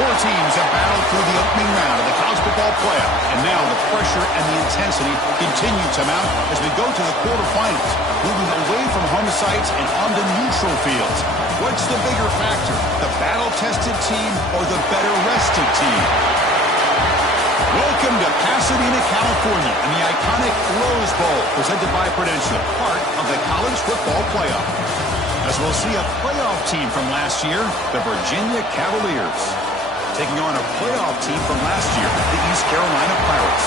Four teams have battled through the opening round of the college football playoff, and now the pressure and the intensity continue to mount as we go to the quarterfinals, moving away from home sites and onto neutral fields. What's the bigger factor, the battle-tested team or the better-rested team? Welcome to Pasadena, California, and the iconic Rose Bowl, presented by Prudential, part of the college football playoff. As we'll see a playoff team from last year, the Virginia Cavaliers, taking on a playoff team from last year, the East Carolina Pirates.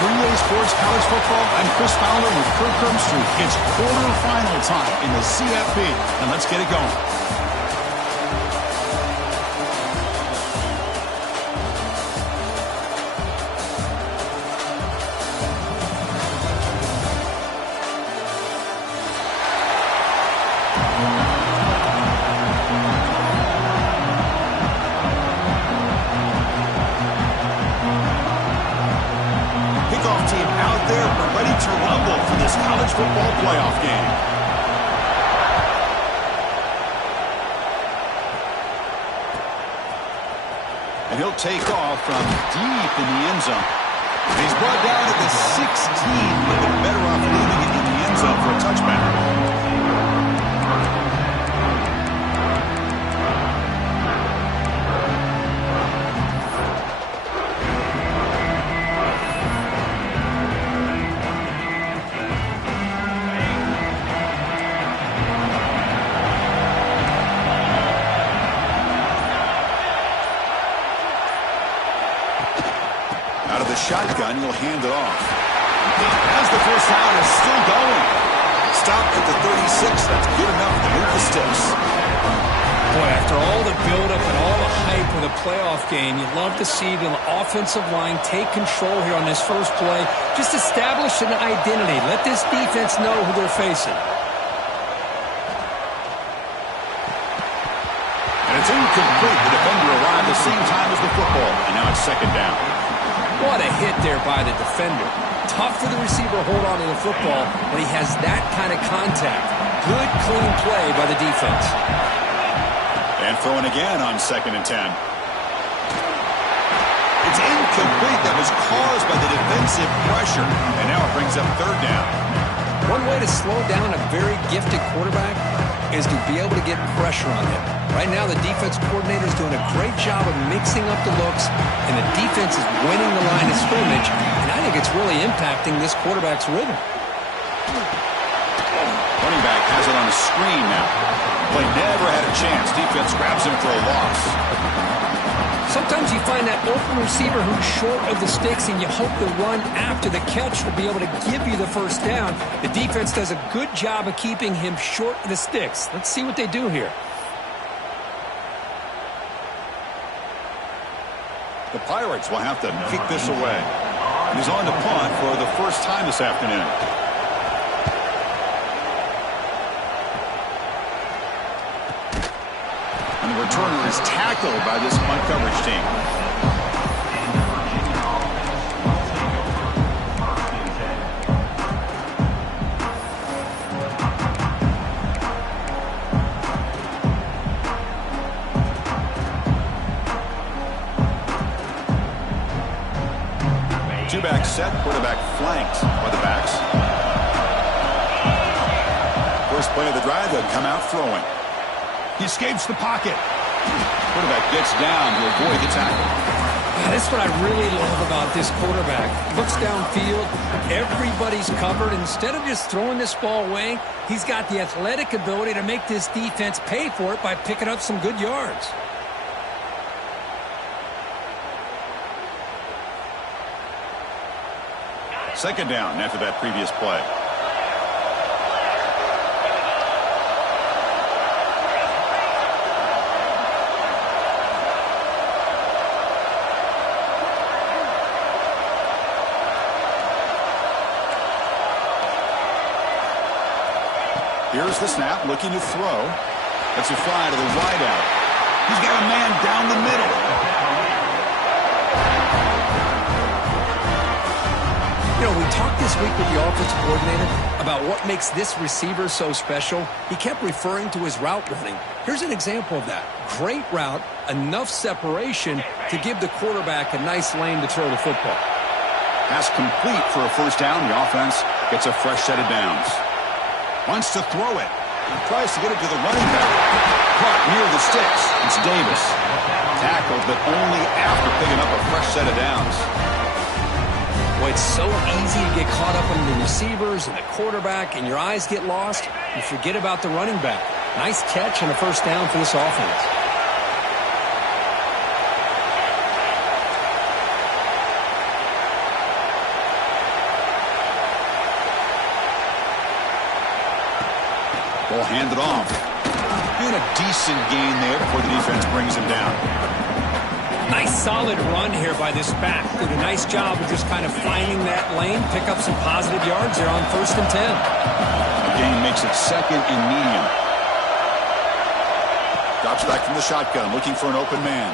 3A Sports College Football, I'm Chris Fowler with Kirk Herbstreit. It's quarterfinal time in the CFB, and let's get it going. Football playoff game. And he'll take off from deep in the end zone. And he's brought down at the 16, but they're better off leaving it in the end zone for a touchback. Shotgun, he'll hand it off. As the first down is still going. Stopped at the 36. That's good enough to move the sticks. Boy, after all the buildup and all the hype of the playoff game, you'd love to see the offensive line take control here on this first play. Just establish an identity. Let this defense know who they're facing. And it's incomplete. The defender arrived the same time as the football. And now it's second down. What a hit there by the defender. Tough for the receiver to hold on to the football, but he has that kind of contact. Good, clean play by the defense. And throwing again on 2nd and 10. It's incomplete. That was caused by the defensive pressure. And now it brings up 3rd down. One way to slow down a very gifted quarterback is to be able to get pressure on him. Right now, the defense coordinator is doing a great job of mixing up the looks, and the defense is winning the line of scrimmage, and I think it's really impacting this quarterback's rhythm. Running back has it on the screen now. Play never had a chance. Defense grabs him for a loss. Sometimes you find that open receiver who's short of the sticks, and you hope the run after the catch will be able to give you the first down. The defense does a good job of keeping him short of the sticks. Let's see what they do here. The Pirates will have to kick this away. And he's on the punt for the first time this afternoon. And the returner is tackled by this punt coverage team. Two-back set, quarterback flanked by the backs. First play of the drive, they'll come out throwing. He escapes the pocket. Quarterback gets down to avoid the tackle. That's what I really love about this quarterback. Looks downfield, everybody's covered. Instead of just throwing this ball away, he's got the athletic ability to make this defense pay for it by picking up some good yards. Second down after that previous play. Here's the snap, looking to throw. That's a fly to the wideout. He's got a man down the middle. You know, we talked this week with the offensive coordinator about what makes this receiver so special. He kept referring to his route running. Here's an example of that. Great route, enough separation to give the quarterback a nice lane to throw the football. Pass complete for a first down. The offense gets a fresh set of downs. Wants to throw it. Tries to get it to the running back. Caught near the sticks. It's Davis. Tackled, but only after picking up a fresh set of downs. Boy, it's so easy to get caught up on the receivers and the quarterback, and your eyes get lost. You forget about the running back. Nice catch and a first down for this offense. Ball handed off. And a decent gain there before the defense brings him down. Nice solid run here by this back. Did a nice job of just kind of finding that lane, pick up some positive yards there on 1st and 10. The gain makes it 2nd and medium. Drops back from the shotgun, looking for an open man.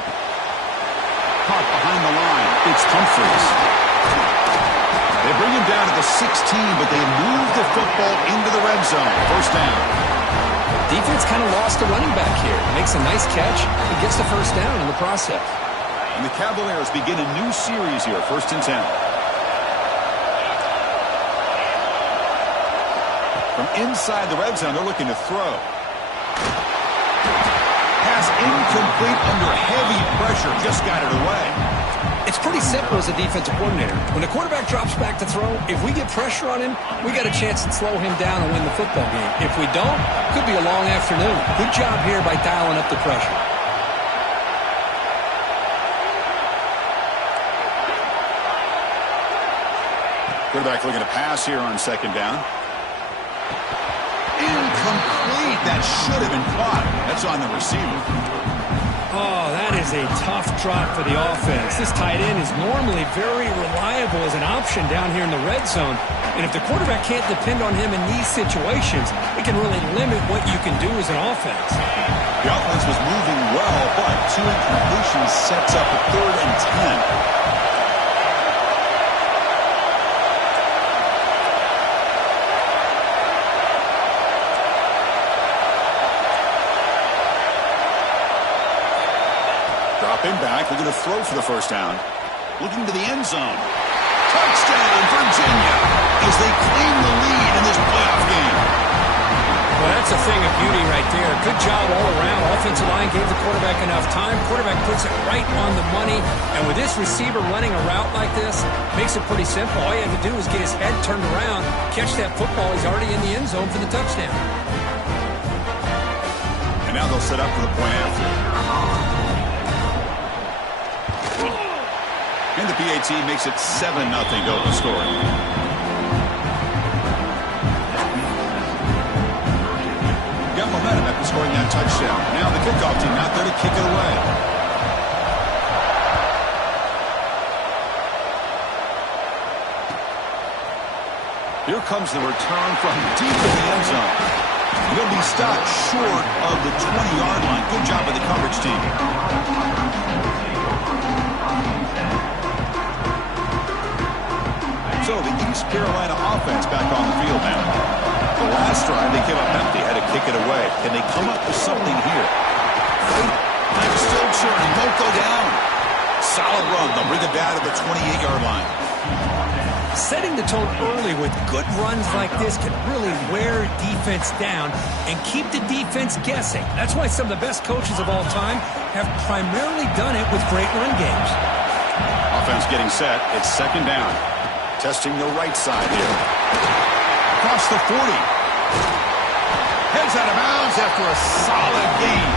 Caught behind the line. It's Humphries. They bring him down to the 16, but they move the football into the red zone. First down. Defense kind of lost the running back here. Makes a nice catch and gets the first down in the process. And the Cavaliers begin a new series here, 1st and 10. From inside the red zone, they're looking to throw. Pass incomplete under heavy pressure, just got it away. It's pretty simple as a defensive coordinator. When the quarterback drops back to throw, if we get pressure on him, we got a chance to slow him down and win the football game. If we don't, could be a long afternoon. Good job here by dialing up the pressure. Quarterback looking to pass here on 2nd down. Incomplete. That should have been caught. That's on the receiver. Oh, that is a tough drop for the offense. This tight end is normally very reliable as an option down here in the red zone. And if the quarterback can't depend on him in these situations, it can really limit what you can do as an offense. The offense was moving well, but 2 incompletions sets up a 3rd and 10. Dropping back, looking to throw for the first down. Looking to the end zone. Touchdown, Virginia, as they claim the lead in this playoff game. Well, that's a thing of beauty right there. Good job all around. Offensive line gave the quarterback enough time. Quarterback puts it right on the money. And with this receiver running a route like this, makes it pretty simple. All you have to do is get his head turned around, catch that football. He's already in the end zone for the touchdown. And now they'll set up for the point after. And the PAT makes it 7-0 to open scoring. Got momentum after scoring that touchdown. Now the kickoff team out there to kick it away. Here comes the return from deep in the end zone. He'll be stopped short of the 20-yard line. Good job by the coverage team. So the East Carolina offense back on the field now. The last drive they came up empty, had to kick it away. Can they come up with something here? I'm still churning, won't go down. Solid run, they'll bring it down to the 28-yard line. Setting the tone early with good runs like this can really wear defense down and keep the defense guessing. That's why some of the best coaches of all time have primarily done it with great run games. Offense getting set, it's 2nd down. Testing the right side here. Across the 40. Heads out of bounds after a solid gain.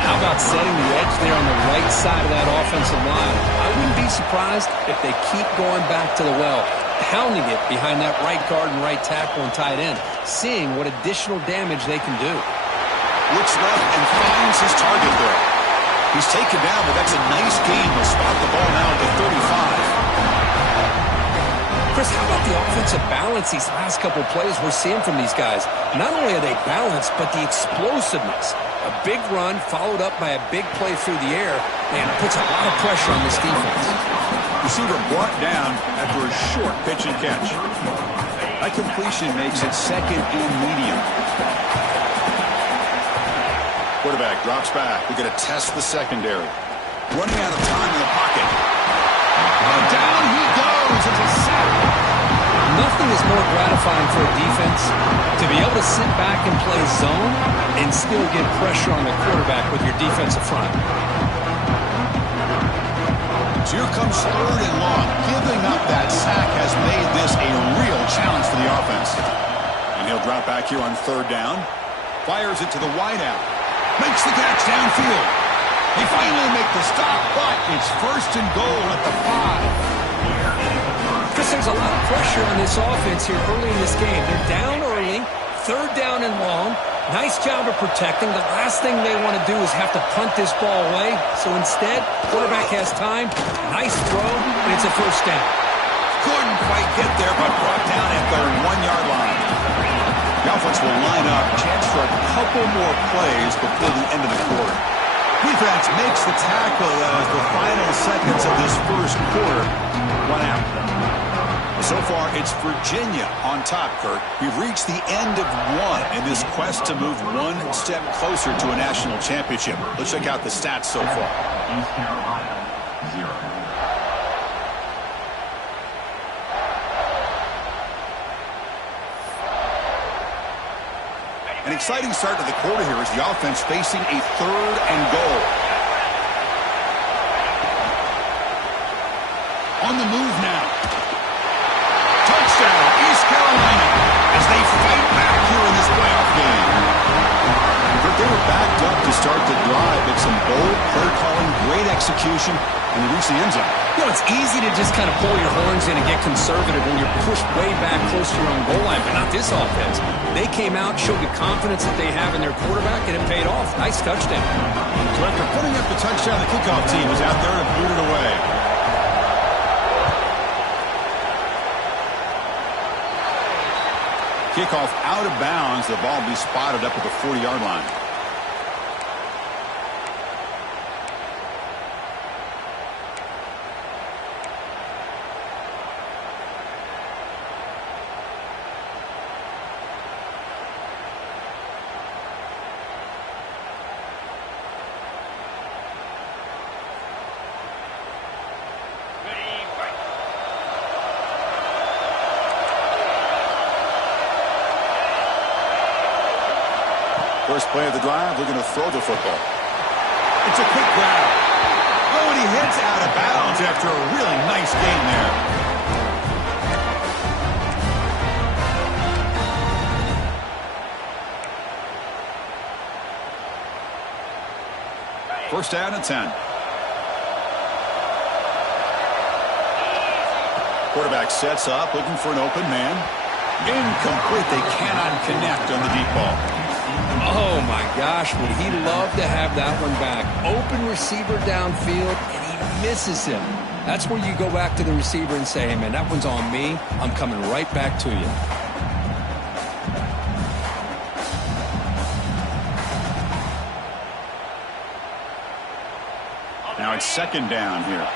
How about setting the edge there on the right side of that offensive line? I wouldn't be surprised if they keep going back to the well, pounding it behind that right guard and right tackle and tight end, seeing what additional damage they can do. Looks left and finds his target there. He's taken down, but that's a nice gain. He'll spot the ball now at the 35. Chris, how about the offensive balance these last couple plays we're seeing from these guys? Not only are they balanced, but the explosiveness. A big run followed up by a big play through the air, and puts a lot of pressure on this defense. Receiver brought down after a short pitch and catch. That completion makes it second and medium. Quarterback drops back. We're going to test the secondary. Running out of time in the pocket. And down he goes. It's a sack. Nothing is more gratifying for a defense to be able to sit back and play zone and still get pressure on the quarterback with your defensive front. So here comes third and long. Giving up that sack has made this a real challenge for the offense. And he'll drop back here on third down. Fires it to the wideout. Makes the catch downfield. They finally make the stop, but it's first and goal at the 5. Chris, there's a lot of pressure on this offense here early in this game. They're down early, third down and long. Nice job of protecting. The last thing they want to do is have to punt this ball away. So instead, quarterback has time. Nice throw, and it's a first down. Couldn't quite get there, but brought down at the 1-yard line. The offense will line up. Chance for a couple more plays before the end of the quarter. Defense makes the tackle as the final seconds of this first quarter run out. So far, it's Virginia on top, Kurt. We've reached the end of one in this quest to move one step closer to a national championship. Let's check out the stats so far. East Carolina, 0. An exciting start to the quarter here as the offense facing a third and goal. On the move now. Touchdown, East Carolina, as they fight back here in this playoff game. But they were backed up to start the drive, but some bold play calling, great execution, and they reached the end zone. You know, it's easy to just kind of pull your horns in and get conservative when you're pushed way back close to your own goal line, but not this offense. They came out, showed the confidence that they have in their quarterback, and it paid off. Nice touchdown. So after putting up the touchdown, the kickoff team was out there and boot it away. Kickoff out of bounds. The ball will be spotted up at the 40-yard line. First play of the drive, they're going to throw the football. It's a quick grab. Oh, and he hits out of bounds after a really nice game there. First down and 10. Quarterback sets up, looking for an open man. Incomplete. They cannot connect on the deep ball. Oh, my gosh, would he love to have that one back. Open receiver downfield, and he misses him. That's where you go back to the receiver and say, hey, man, that one's on me. I'm coming right back to you. Now it's second down here.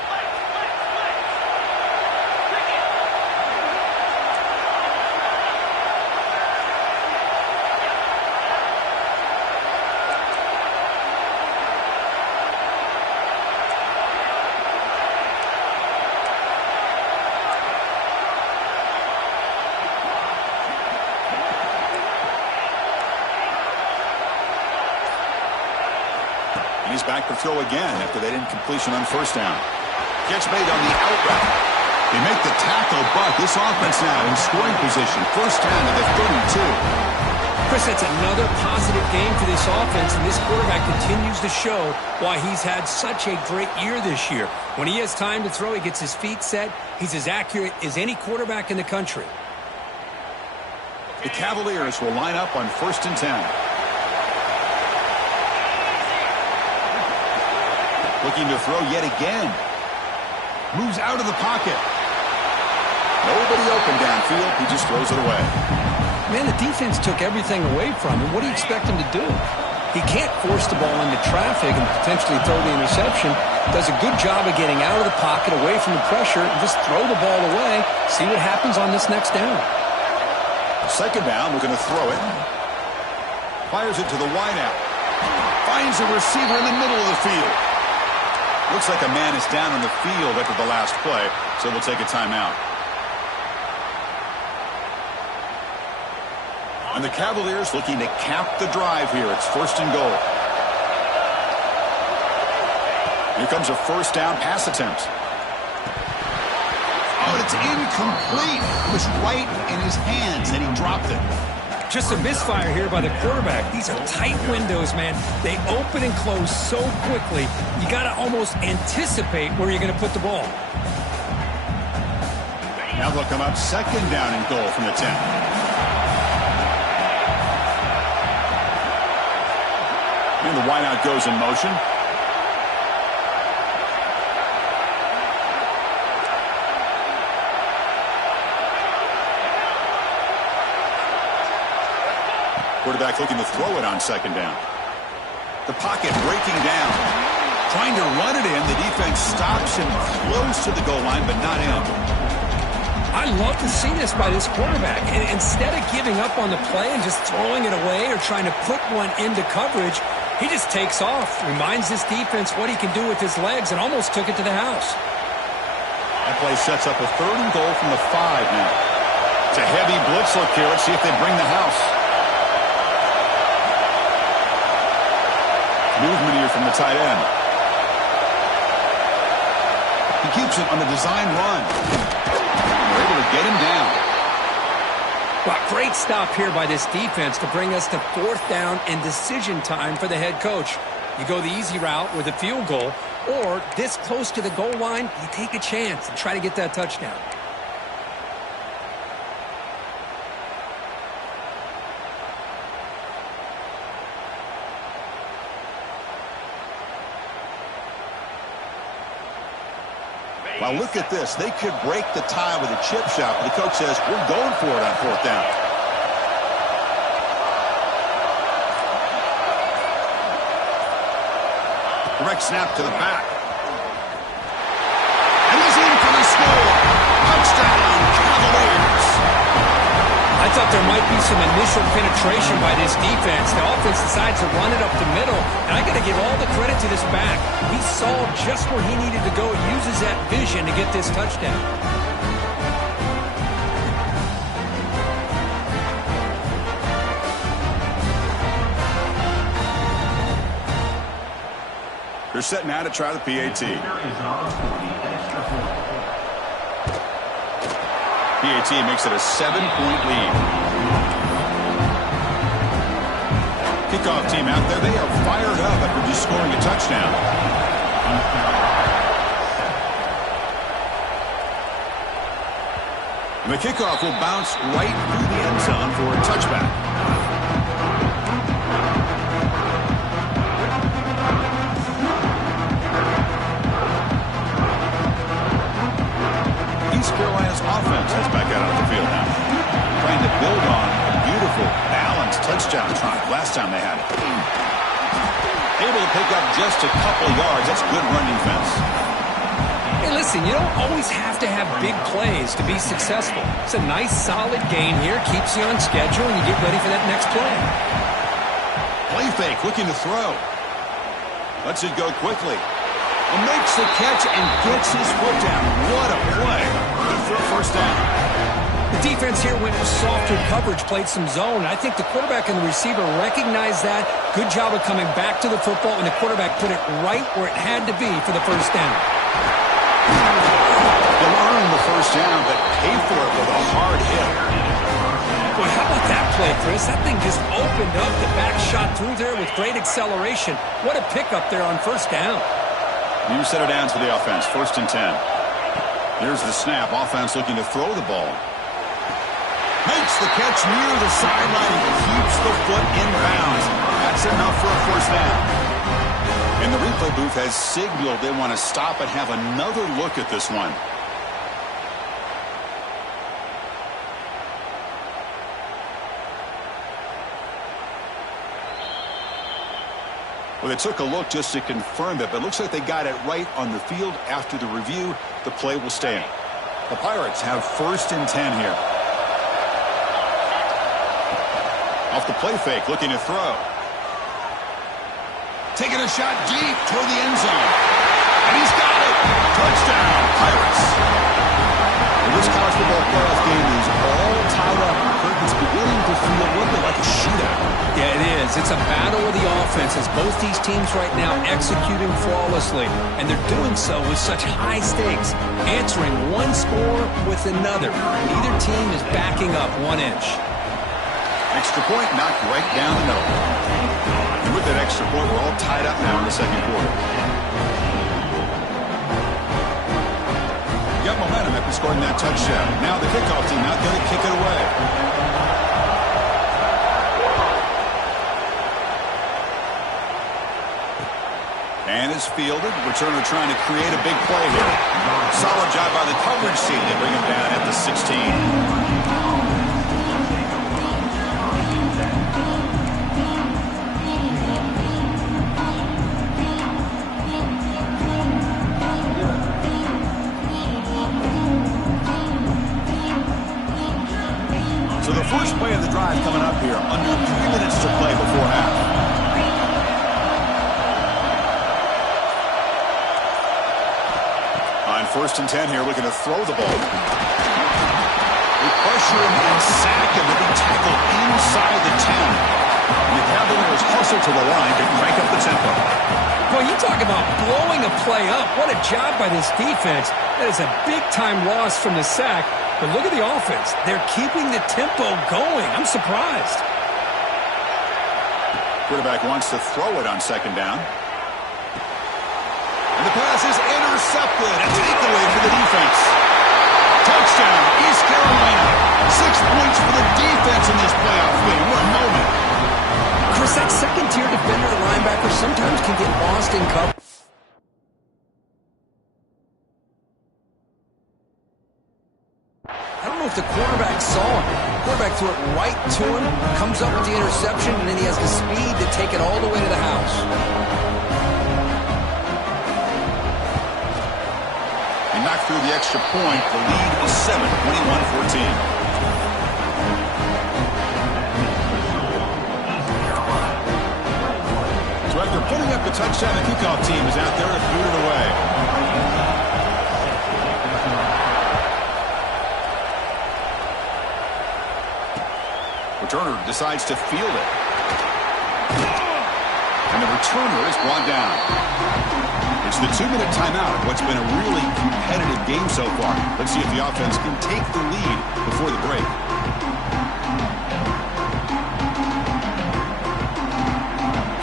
He's back to throw again after that incompletion on first down. Catch made on the out route. They make the tackle, but this offense now in scoring position. First down to the 32. Chris, that's another positive game for this offense, and this quarterback continues to show why he's had such a great year this year. When he has time to throw, he gets his feet set. He's as accurate as any quarterback in the country. The Cavaliers will line up on first and 10. Looking to throw yet again. Moves out of the pocket. Nobody open downfield. He just throws it away. Man, the defense took everything away from him. What do you expect him to do? He can't force the ball into traffic and potentially throw the interception. Does a good job of getting out of the pocket, away from the pressure, and just throw the ball away. See what happens on this next down. Second down, looking to throw it. Fires it to the wideout. Finds a receiver in the middle of the field. Looks like a man is down on the field after the last play, so we'll take a timeout. And the Cavaliers looking to cap the drive here. It's 1st and goal. Here comes a first down pass attempt. Oh, it's incomplete. It was right in his hands, and he dropped it. Just a misfire here by the quarterback. These are tight windows, man. They open and close so quickly. You got to almost anticipate where you're going to put the ball. Now they'll come up 2nd down and goal from the 10. And the wideout goes in motion. Quarterback looking to throw it on 2nd down. The pocket breaking down. Trying to run it in. The defense stops him close to the goal line, but not him. I love to see this by this quarterback. And instead of giving up on the play and just throwing it away or trying to put one into coverage, he just takes off, reminds this defense what he can do with his legs, and almost took it to the house. That play sets up a 3rd and goal from the 5 now. It's a heavy blitz look here. Let's see if they bring the house. Movement here from the tight end. He keeps it on the design run. They're able to get him down. Well, great stop here by this defense to bring us to 4th down and decision time for the head coach. You go the easy route with a field goal, or this close to the goal line, you take a chance and try to get that touchdown. Now look at this. They could break the tie with a chip shot, but the coach says, we're going for it on 4th down. Direct snap to the back. And he's in for the score. Touchdown, Cavaliers. I thought there might be some initial penetration by this defense. The offense decides to run it up the middle, and I got to give all the credit to this back. He saw just where he needed to go, uses that vision to get this touchdown. They're setting out to try the PAT. PAT makes it a 7-point lead. Kickoff team out there, they are fired up after just scoring a touchdown. And the kickoff will bounce right through the end zone for a touchback. East Carolina's offense is back out on the field now, trying to build on a beautiful, balanced touchdown drive last time they had it. Able to pick up just a couple yards. That's good run defense. Hey, listen, you don't always have to have big plays to be successful. It's a nice, solid gain here. Keeps you on schedule, and you get ready for that next play. Play fake, looking to throw. Lets it go quickly. Makes the catch and gets his foot down. What a play. For a first down. The defense here went with softer coverage, played some zone. I think the quarterback and the receiver recognized that. Good job of coming back to the football, and the quarterback put it right where it had to be for the first down. They'll earn the first down, but pay for it with a hard hit. Boy, how about that play, Chris? That thing just opened up. The back shot through there with great acceleration. What a pickup there on first down. New set of downs for the offense. 1st and 10. Here's the snap. Offense looking to throw the ball. Makes the catch near the sideline and keeps the foot in bounds. That's enough for a first down. And the replay booth has signaled they want to stop and have another look at this one. Well, they took a look just to confirm it, but it looks like they got it right on the field. After the review, the play will stand. The Pirates have 1st and 10 here. Off the play fake, looking to throw. Taking a shot deep toward the end zone. And he's got it. Touchdown, Pirates. Well, this college football playoff game is all tied up. It's beginning to feel a little bit like a shootout. Yeah, it is. It's a battle of the offenses. Both these teams right now executing flawlessly, and they're doing so with such high stakes, answering one score with another. Neither team is backing up 1 inch. Extra point knocked right down the middle. And with that extra point, we're all tied up now in the second quarter. Got momentum after scoring that touchdown. Now the kickoff team out there to kick it away. And is fielded. Returner trying to create a big play here. Solid job by the coverage team. They bring him down at the 16. So the first play of the drive coming up here, under 3 minutes to play before half. On 1st and 10 here, looking to throw the ball. They pressure him and sack him. They'll be tackled inside the 10. And the Cavaliers hustle to the line to crank up the tempo. Well, you talk about blowing a play up. What a job by this defense. That is a big-time loss from the sack. But look at the offense. They're keeping the tempo going. I'm surprised. Quarterback wants to throw it on 2nd down. And the pass is intercepted. A takeaway for the defense. Touchdown, East Carolina. 6 points for the defense in this playoff game. What a moment. Chris, that second-tier defender, the linebacker, sometimes can get lost in cover. I don't know if the quarterback saw him. The quarterback threw it right to him, comes up with the interception, and then he has the speed to take it all the way to the house. He knocked through the extra point. The lead is 7, 21-14. So after putting up the touchdown, the kickoff team is out there to boot it away. Returner decides to field it. And the returner is brought down. It's the 2-minute timeout of what's been a really competitive game so far. Let's see if the offense can take the lead before the break.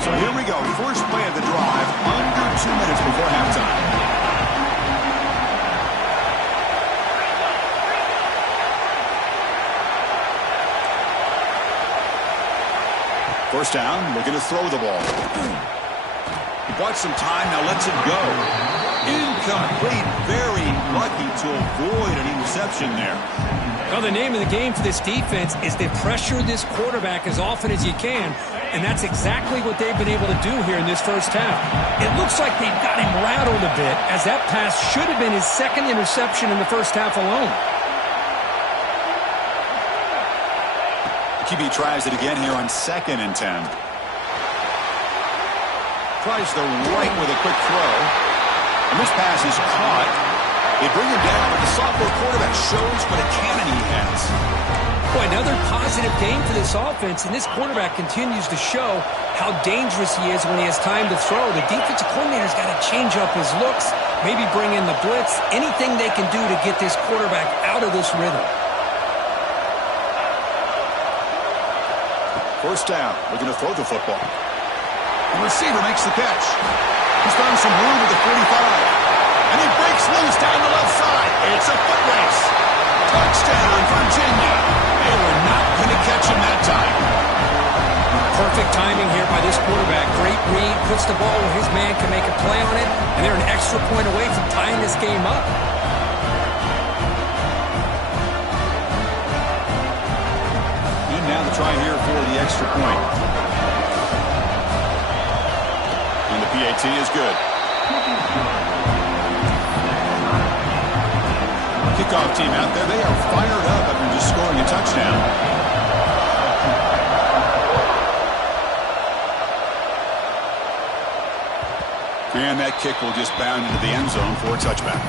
So here we go. First play of the drive, under 2 minutes before halftime. First down, looking to throw the ball. He bought some time, now lets it go. Incomplete, very lucky to avoid an interception there. Well, the name of the game for this defense is to pressure this quarterback as often as you can, and that's exactly what they've been able to do here in this first half. It looks like they've got him rattled a bit, as that pass should have been his 2nd interception in the first half alone. QB tries it again here on 2nd and 10. Tries the right with a quick throw. And this pass is caught. They bring him down, but the sophomore quarterback shows what a cannon he has. Boy, another positive game for this offense, and this quarterback continues to show how dangerous he is when he has time to throw. The defensive coordinator's got to change up his looks, maybe bring in the blitz, anything they can do to get this quarterback out of this rhythm. First down, looking to throw the football. The receiver makes the catch. He's found some room at the 45. And he breaks loose down the left side. It's a foot race. Touchdown, Virginia. They were not going to catch him that time. Perfect timing here by this quarterback. Great read, puts the ball where his man can make a play on it, and they're an extra point away from tying this game up. Now the try here for the extra point. PAT is good. Kickoff team out there, they are fired up after just scoring a touchdown. And that kick will just bound into the end zone for a touchback.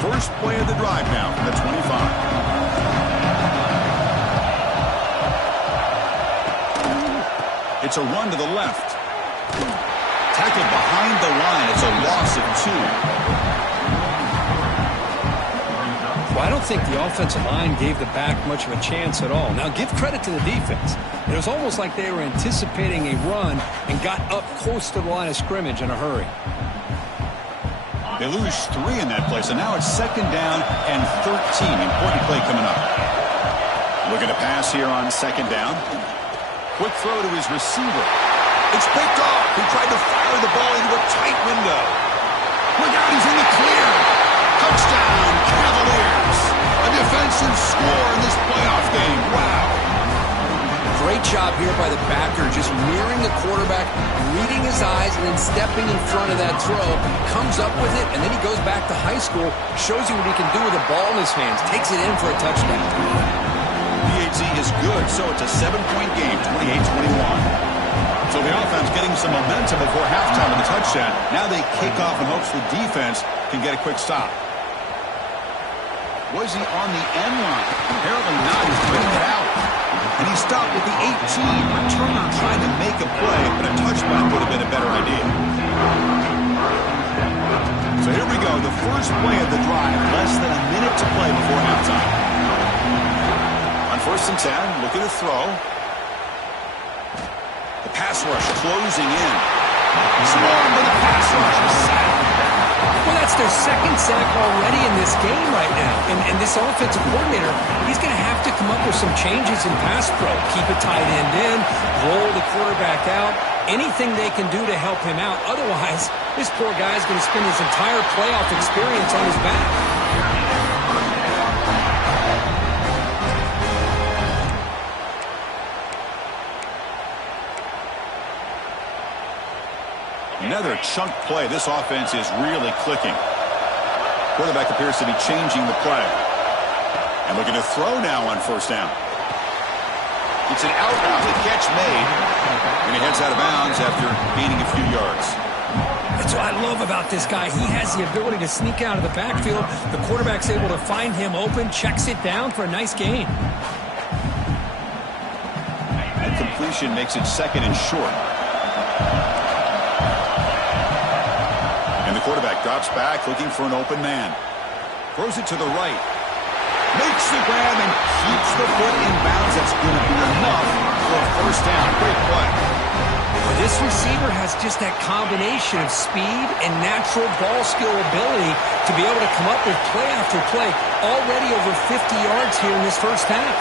First play of the drive now from the 25. It's a run to the left. Tackled behind the line. It's a loss of 2. Well, I don't think the offensive line gave the back much of a chance at all. Now, give credit to the defense. It was almost like they were anticipating a run and got up close to the line of scrimmage in a hurry. They lose 3 in that play, so now it's 2nd down and 13. Important play coming up. Looking to pass here on 2nd down. Quick throw to his receiver. It's picked off. He tried to fire the ball into a tight window. Look out, he's in the clear. Touchdown, Cavaliers. A defensive score in this playoff game. Wow. Great job here by the backer, just mirroring the quarterback, reading his eyes, and then stepping in front of that throw. Comes up with it, and then he goes back to high school, shows you what he can do with the ball in his hands, takes it in for a touchdown. PAT is good, so it's a 7-point game, 28-21. So the offense getting some momentum before halftime of the touchdown. Now they kick off in hopes the defense can get a quick stop. Was he on the end line? Apparently not. He's bringing it out. And he stopped with the 18. Returner trying to make a play, but a touchback would have been a better idea. So here we go. The first play of the drive. Less than a minute to play before halftime. On 1st and 10, look at the throw. The pass rush closing in. Swarmed with the pass rush. Sack. Well, that's their 2nd sack already in this game right now. And this offensive coordinator, he's going to have to come up with some changes in pass pro. Keep a tight end in, roll the quarterback out, anything they can do to help him out. Otherwise, this poor guy is going to spend his entire playoff experience on his back. Another chunk play. This offense is really clicking. Quarterback appears to be changing the play. And looking to throw now on 1st down. It's an out route. The catch made. And he heads out of bounds after gaining a few yards. That's what I love about this guy. He has the ability to sneak out of the backfield. The quarterback's able to find him open, checks it down for a nice gain. That completion makes it 2nd and short. And the quarterback drops back, looking for an open man. Throws it to the right. Makes the grab and keeps the foot in bounds. That's going to be enough for a 1st down. Great play. Well, this receiver has just that combination of speed and natural ball skill ability to be able to come up with play after play. Already over 50 yards here in this 1st half.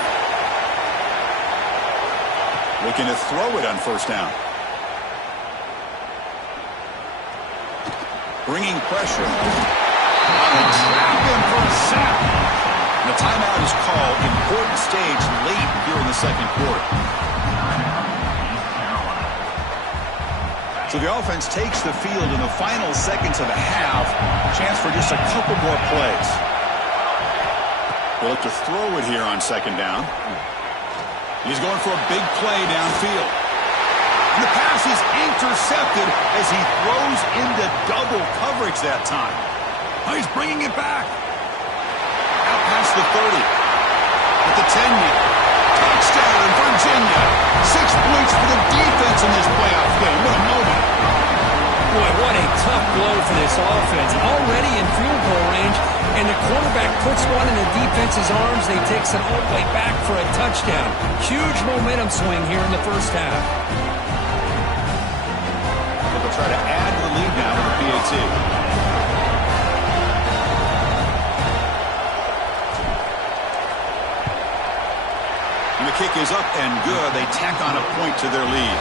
Looking to throw it on 1st down. Bringing pressure. Trap him for a sack. The timeout is called. Important stage late here in the 2nd quarter. So the offense takes the field in the final seconds of the half. Chance for just a couple more plays. They'll look to throw it here on 2nd down. He's going for a big play downfield. And the pass is intercepted as he throws into double coverage that time. Oh, he's bringing it back. Out past the 30. At the 10-yard. Touchdown, Virginia. 6 points for the defense in this playoff game. What a moment. Boy, what a tough blow for this offense. Already in field goal range, and the quarterback puts one in the defense's arms. They takes it all the way back for a touchdown. Huge momentum swing here in the 1st half. They'll try to add to the lead now with the PAT. kick is up and good. They tack on a point to their lead.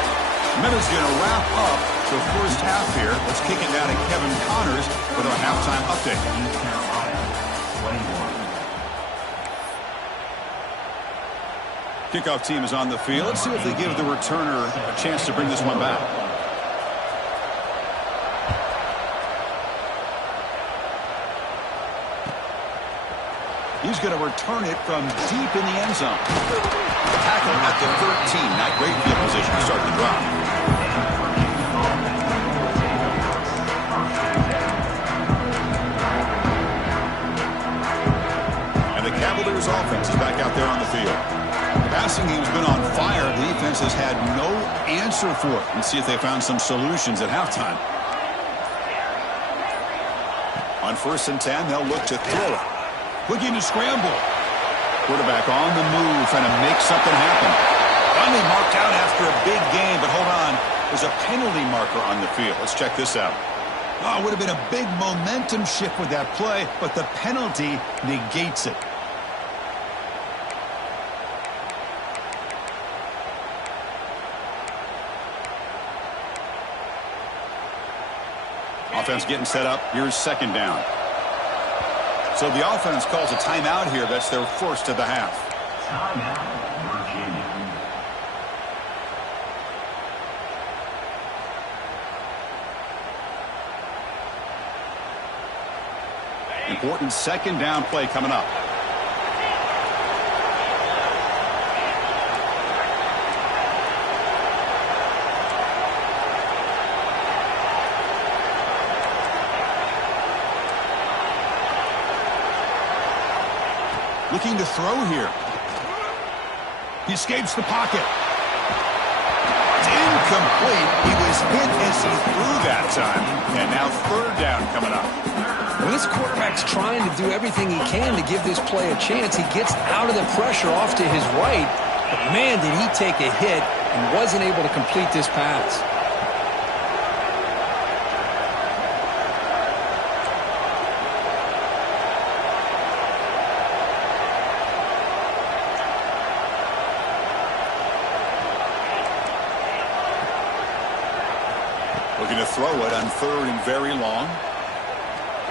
Minute's going to wrap up the first half here. Let's kick it down to Kevin Connors with our halftime update. East Carolina, 21. Kickoff team is on the field. Let's see if they give the returner a chance to bring this one back. He's going to return it from deep in the end zone. Tackle at the 13. Not great field position to start the drive. And the Cavaliers offense is back out there on the field. The passing game's been on fire. The defense has had no answer for it. Let's see if they found some solutions at halftime. On 1st and 10, they'll look to throw it. Looking to scramble. Quarterback on the move, trying to make something happen. Finally marked out after a big game, but hold on. There's a penalty marker on the field. Let's check this out. Oh, it would have been a big momentum shift with that play, but the penalty negates it. Offense getting set up. Here's 2nd down. So the offense calls a timeout here. That's their first of the half. Timeout, Virginia. Important 2nd down play coming up. Looking to throw here. He escapes the pocket. It's incomplete. He was hit as he threw that time. And now 3rd down coming up. Well, this quarterback's trying to do everything he can to give this play a chance. He gets out of the pressure off to his right. But man, did he take a hit and wasn't able to complete this pass. Looking to throw it on 3rd and very long.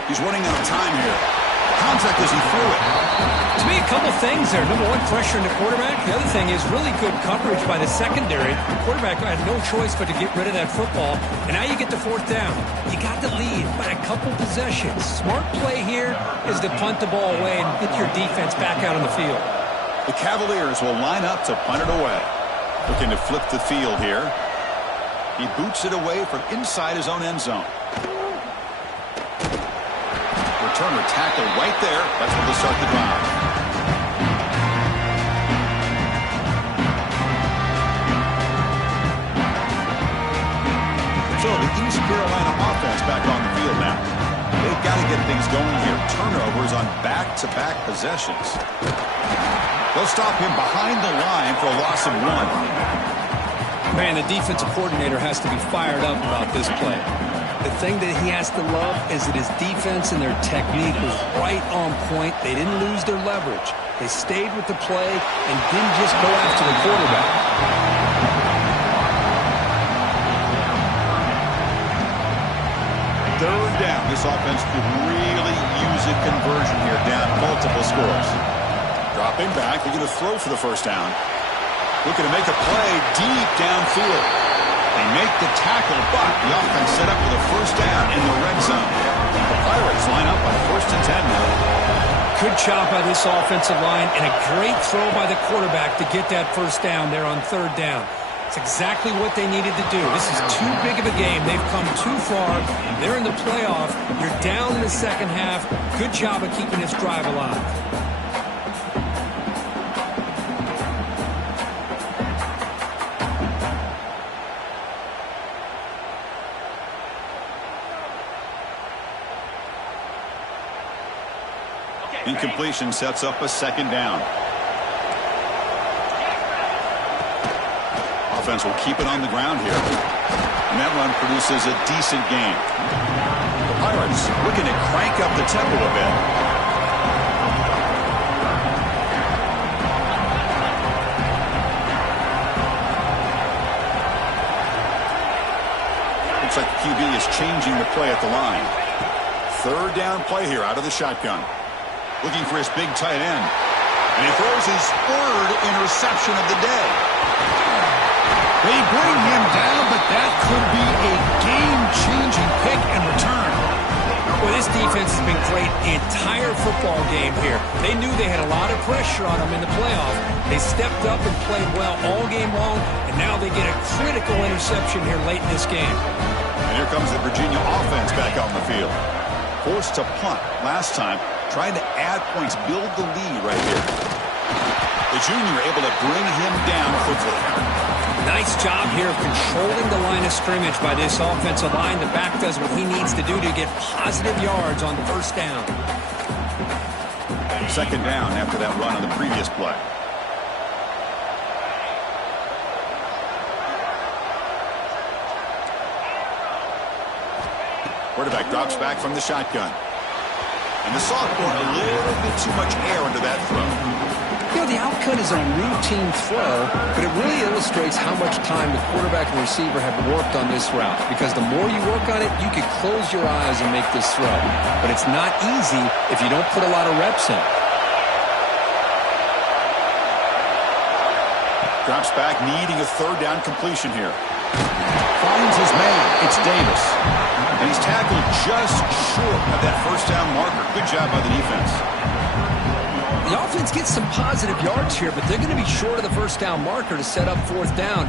He's running out of time here. Contact as he threw it. To me, a couple things there. Number one, pressure in the quarterback. The other thing is really good coverage by the secondary. The quarterback had no choice but to get rid of that football. And now you get the 4th down. You got the lead by a couple possessions. Smart play here is to punt the ball away and get your defense back out on the field. The Cavaliers will line up to punt it away. Looking to flip the field here. He boots it away from inside his own end zone. Returner tackle right there. That's where they'll start the drive. So the East Carolina offense back on the field now. They've got to get things going here. Turnovers on back-to-back possessions. They'll stop him behind the line for a loss of 1. Man, the defensive coordinator has to be fired up about this play. The thing that he has to love is that his defense and their technique was right on point. They didn't lose their leverage. They stayed with the play and didn't just go after the quarterback. 3rd down. This offense could really use a conversion here, down multiple scores. Dropping back. They're going to throw for the 1st down. Looking to make a play deep downfield. They make the tackle, but the offense set up with a 1st down in the red zone. The Pirates line up on 1st and 10 now. Good job by this offensive line and a great throw by the quarterback to get that 1st down there on 3rd down. It's exactly what they needed to do. This is too big of a game. They've come too far. They're in the playoff. You're down in the 2nd half. Good job of keeping this drive alive. Incompletion sets up a 2nd down. Offense will keep it on the ground here. And that run produces a decent gain. The Pirates looking to crank up the tempo a bit. Looks like the QB is changing the play at the line. Third down play here out of the shotgun. Looking for his big tight end. And he throws his third interception of the day. They bring him down, but that could be a game-changing pick and return. Well, this defense has been great the entire football game here. They knew they had a lot of pressure on them in the playoff. They stepped up and played well all game long, and now they get a critical interception here late in this game. And here comes the Virginia offense back on the field. Forced to punt last time, trying to add points, build the lead right here. The junior able to bring him down quickly. Nice job here of controlling the line of scrimmage by this offensive line. The back does what he needs to do to get positive yards on first down. Second down after that run on the previous play. Quarterback drops back from the shotgun. And the sophomore, a little bit too much air into that throw. You know, the outcut is a routine throw, but it really illustrates how much time the quarterback and receiver have worked on this route. Because the more you work on it, you can close your eyes and make this throw. But it's not easy if you don't put a lot of reps in. Drops back, needing a third down completion here. Finds his man. It's Davis. And he's tackled just short of that first down marker. Good job by the defense. The offense gets some positive yards here, but they're going to be short of the first down marker to set up fourth down.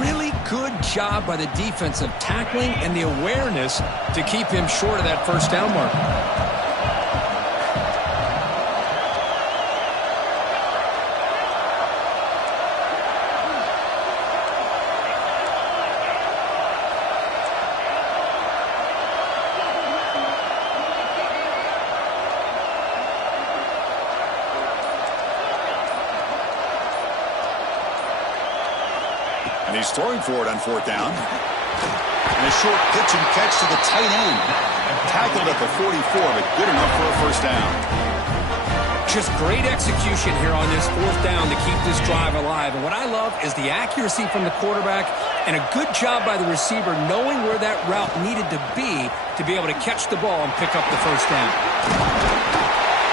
Really good job by the defense of tackling and the awareness to keep him short of that first down marker. And he's throwing for it on fourth down. And a short pitch and catch to the tight end. Tackled at the 44, but good enough for a first down. Just great execution here on this fourth down to keep this drive alive. And what I love is the accuracy from the quarterback and a good job by the receiver knowing where that route needed to be able to catch the ball and pick up the first down.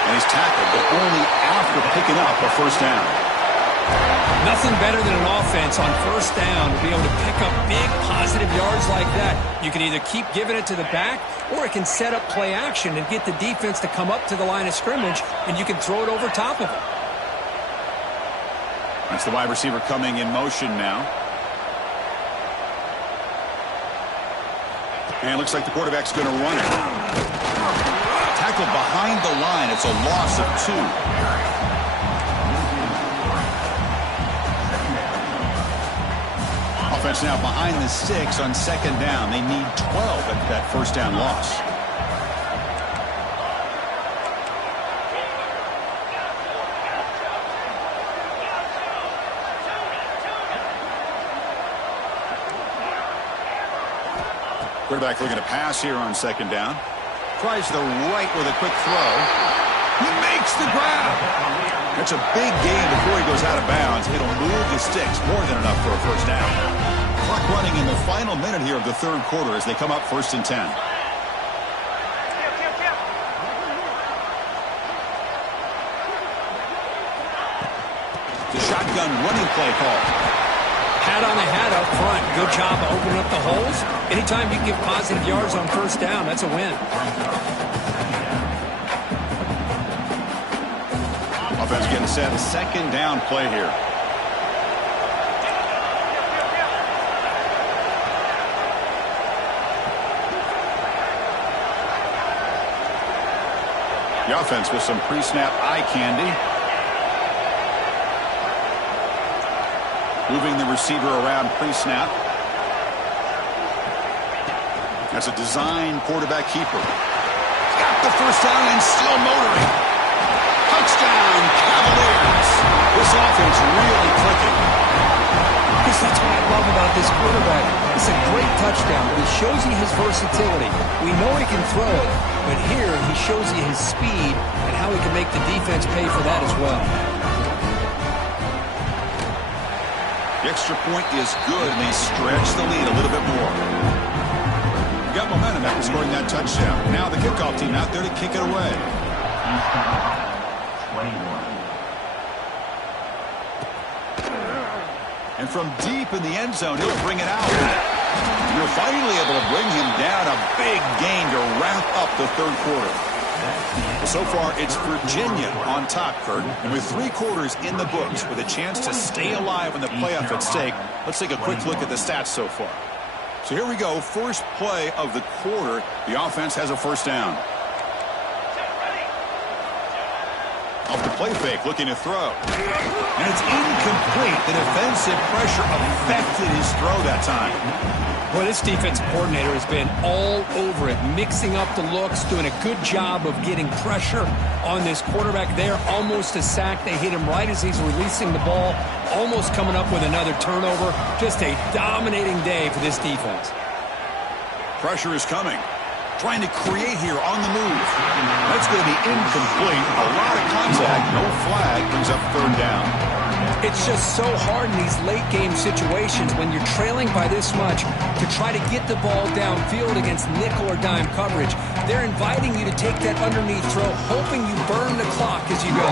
And he's tackled, but only after picking up a first down. Nothing better than an offense on first down to be able to pick up big positive yards like that. You can either keep giving it to the back, or it can set up play action and get the defense to come up to the line of scrimmage, and you can throw it over top of it. That's the wide receiver coming in motion now. And it looks like the quarterback's going to run it. Tackled behind the line. It's a loss of 2. Offense now behind the 6 on second down. They need 12 at that first down loss. Quarterback looking to pass here on second down. Tries the right with a quick throw. He makes the grab. That's a big gain before he goes out of bounds. It'll move the sticks, more than enough for a first down. Clock running in the final minute here of the third quarter as they come up first and 10. The shotgun running play call. Hat on the hat up front. Good job of opening up the holes. Anytime you can get positive yards on first down, that's a win. Offense getting set. A second down play here. The offense with some pre-snap eye candy. Moving the receiver around pre-snap. That's a design quarterback keeper. Got the first down and still motoring. Touchdown, Cavaliers. This offense really clicking. Because that's what I love about this quarterback. It's a great touchdown, but it shows you his versatility. We know he can throw it, but here he shows you his speed and how he can make the defense pay for that as well. The extra point is good, and they stretch the lead a little bit more. got momentum after scoring that touchdown. Now the kickoff team out there to kick it away. Houston offense, 21. And from deep in the end zone, he'll bring it out. You're finally able to bring him down. A big gain to wrap up the third quarter. So far, it's Virginia on top, Kurt. And with 3 quarters in the books, with a chance to stay alive in the playoff at stake, let's take a quick look at the stats so far. So here we go. First play of the quarter. The offense has a first down. Off the play fake, looking to throw. And it's incomplete. The defensive pressure affected his throw that time. Well, this defensive coordinator has been all over it, mixing up the looks, doing a good job of getting pressure on this quarterback there. Almost a sack. They hit him right as he's releasing the ball, almost coming up with another turnover. Just a dominating day for this defense. Pressure is coming. Trying to create here on the move. That's going to be incomplete. A lot of contact. No flag. Brings up third down. It's just so hard in these late game situations when you're trailing by this much to try to get the ball downfield against nickel or dime coverage. They're inviting you to take that underneath throw, hoping you burn the clock as you go.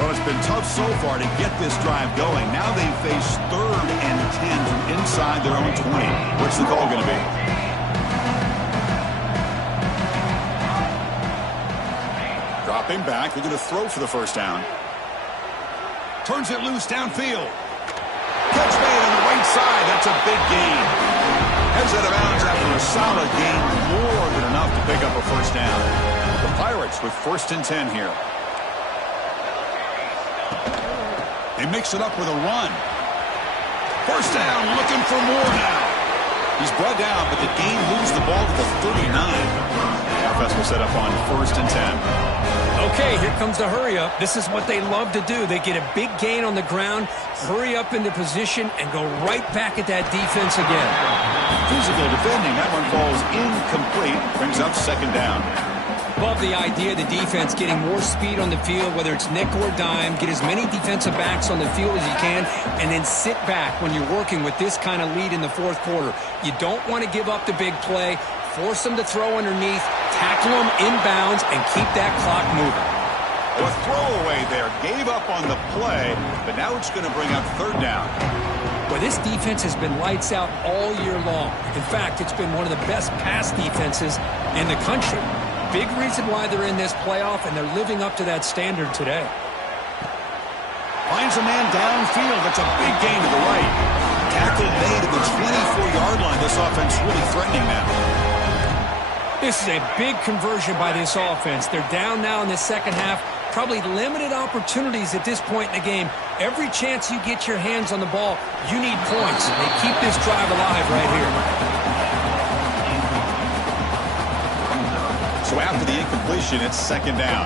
Well, it's been tough so far to get this drive going. Now they face 3rd and 10 from inside their own 20. What's the call going to be? Dropping back, looking to throw for the first down. Turns it loose downfield. Catch made on the right side. That's a big gain. Heads out of bounds after a solid gain. More than enough to pick up a first down. The Pirates with 1st and 10 here. They mix it up with a run. First down, looking for more now. He's brought down, but the gain moves the ball to the 39. The offense will set up on 1st and 10. Okay, here comes the hurry up. This is what they love to do. They get a big gain on the ground, hurry up into position, and go right back at that defense again. Physical defending. That one falls incomplete. Brings up 2nd down. Love the idea of the defense getting more speed on the field, whether it's nickel or dime, get as many defensive backs on the field as you can, and then sit back when you're working with this kind of lead in the 4th quarter. You don't want to give up the big play, force them to throw underneath, tackle them inbounds, and keep that clock moving. A throwaway there, gave up on the play, but now it's going to bring up 3rd down. Well, this defense has been lights out all year long. In fact, it's been one of the best pass defenses in the country. Big reason why they're in this playoff, and they're living up to that standard today. Finds a man downfield. That's a big gain to the right. Tackle made at the 24-yard line. This offense really threatening now. This is a big conversion by this offense. They're down now in the second half. Probably limited opportunities at this point in the game. Every chance you get your hands on the ball, you need points. They keep this drive alive right here. So after the incompletion, it's 2nd down.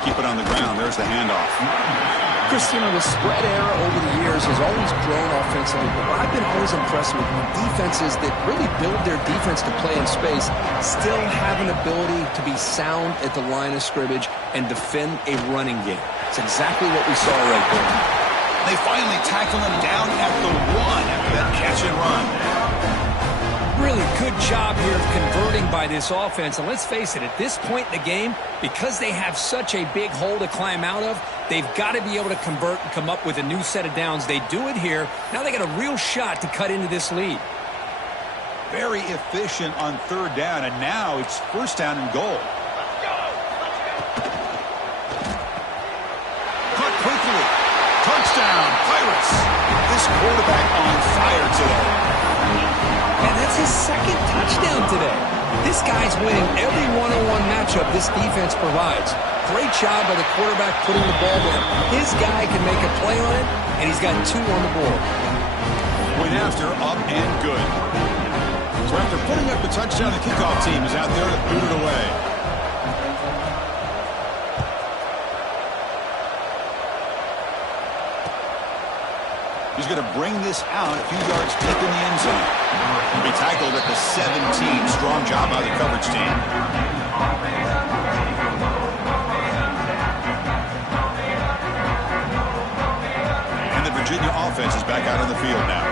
Keep it on the ground. There's the handoff. Christian, the spread era over the years has always grown offensively, but what I've been always impressed with defenses that really build their defense to play in space still have an ability to be sound at the line of scrimmage and defend a running game. It's exactly what we saw right there. They finally tackle him down at the 1 after that catch and run. Really good job here of converting by this offense. And let's face it, at this point in the game, because they have such a big hole to climb out of, they've got to be able to convert and come up with a new set of downs. They do it here. Now they got a real shot to cut into this lead. Very efficient on 3rd down, and now it's 1st down and goal. Caught quickly. Touchdown, Pirates. This quarterback on fire today. And that's his 2nd touchdown today. This guy's winning every one-on-one matchup this defense provides. Great job by the quarterback putting the ball where his guy can make a play on it, and he's got 2 on the board. Went after, up and good. So after putting up the touchdown, the kickoff team is out there to boot it away. He's going to bring this out a few yards deep in the end zone. He'll be tackled at the 17. Strong job by the coverage team. back out on the field now.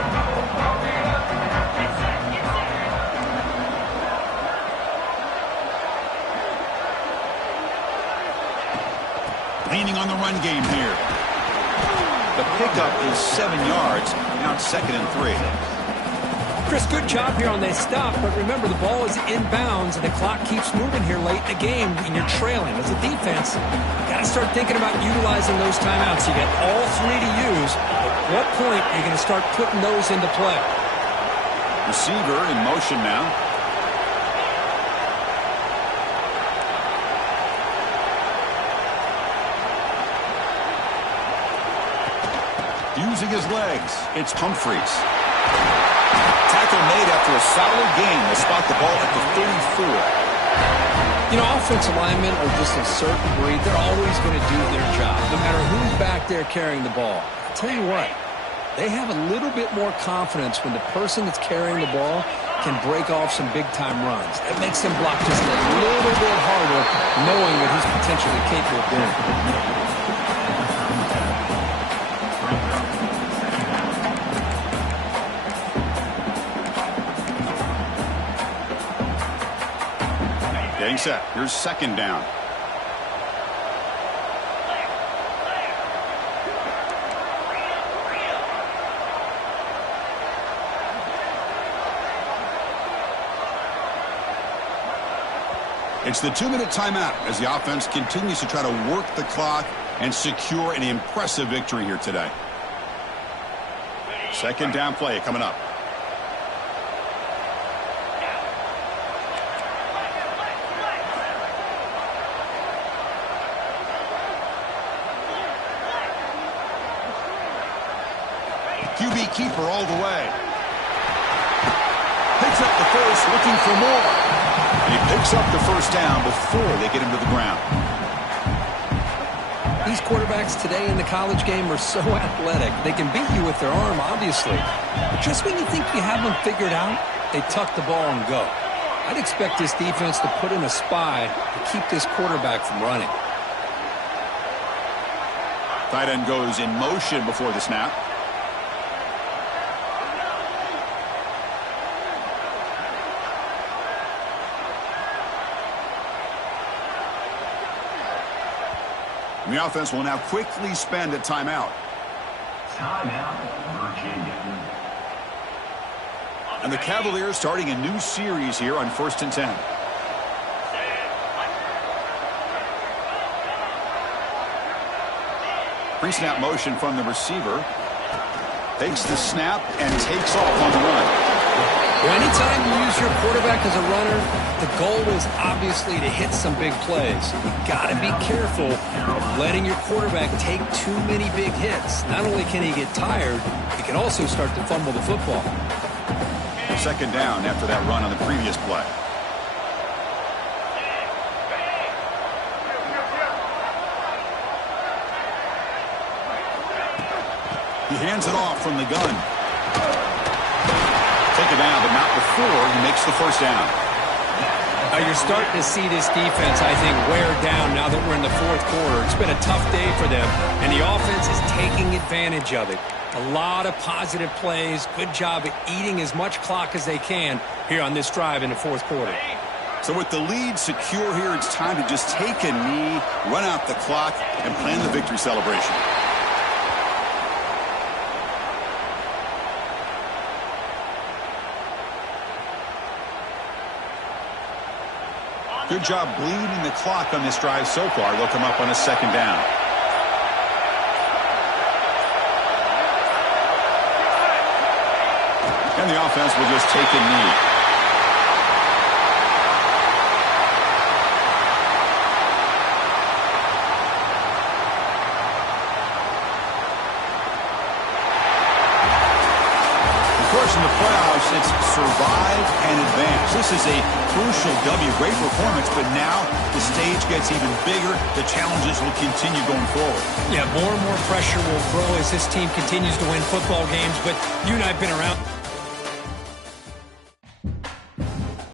Leaning on the run game here. The pickup is 7 yards. Now it's 2nd and 3. Chris, good job here on that stop, but remember the ball is inbounds and the clock keeps moving here late in the game and you're trailing. As a defense, you got to start thinking about utilizing those timeouts. You got all 3 to use. At what point are you going to start putting those into play? Receiver in motion now. Using his legs, it's Humphreys. Tackle made after a solid gain. They spot the ball at the 34. You know, offensive linemen are just a certain breed. They're always going to do their job, no matter who's back there carrying the ball. I'll tell you what, they have a little bit more confidence when the person that's carrying the ball can break off some big-time runs. It makes them block just a little bit harder, knowing what he's potentially capable of doing. Getting set. Here's 2nd down. It's the 2-minute timeout as the offense continues to try to work the clock and secure an impressive victory here today. 2nd down play coming up. QB keeper all the way. Picks up the first, looking for more. And he picks up the first down before they get him to the ground. These quarterbacks today in the college game are so athletic. They can beat you with their arm, obviously. But just when you think you have them figured out, they tuck the ball and go. I'd expect this defense to put in a spy to keep this quarterback from running. Tight end goes in motion before the snap. The offense will now quickly spend a timeout. Timeout, Virginia. And the Cavaliers starting a new series here on 1st and 10. Pre-snap motion from the receiver. Takes the snap and takes off on the run. Well, anytime you use your quarterback as a runner, the goal is obviously to hit some big plays. You've got to be careful of letting your quarterback take too many big hits. Not only can he get tired, he can also start to fumble the football. 2nd down after that run on the previous play. He hands it off from the gun. Taken down, but not before he makes the first down. You're starting to see this defense, I think, wear down now that we're in the 4th quarter. It's been a tough day for them, and the offense is taking advantage of it. A lot of positive plays. Good job at eating as much clock as they can here on this drive in the 4th quarter. So with the lead secure here, it's time to just take a knee, run out the clock, and plan the victory celebration. Good job bleeding the clock on this drive so far. They'll come up on a 2nd down. And the offense will just take a knee. In the playoffs, it's survive and advance. This is a crucial W. Great performance, but now the stage gets even bigger. The challenges will continue going forward. Yeah, more and more pressure will grow as this team continues to win football games, but you and I have been around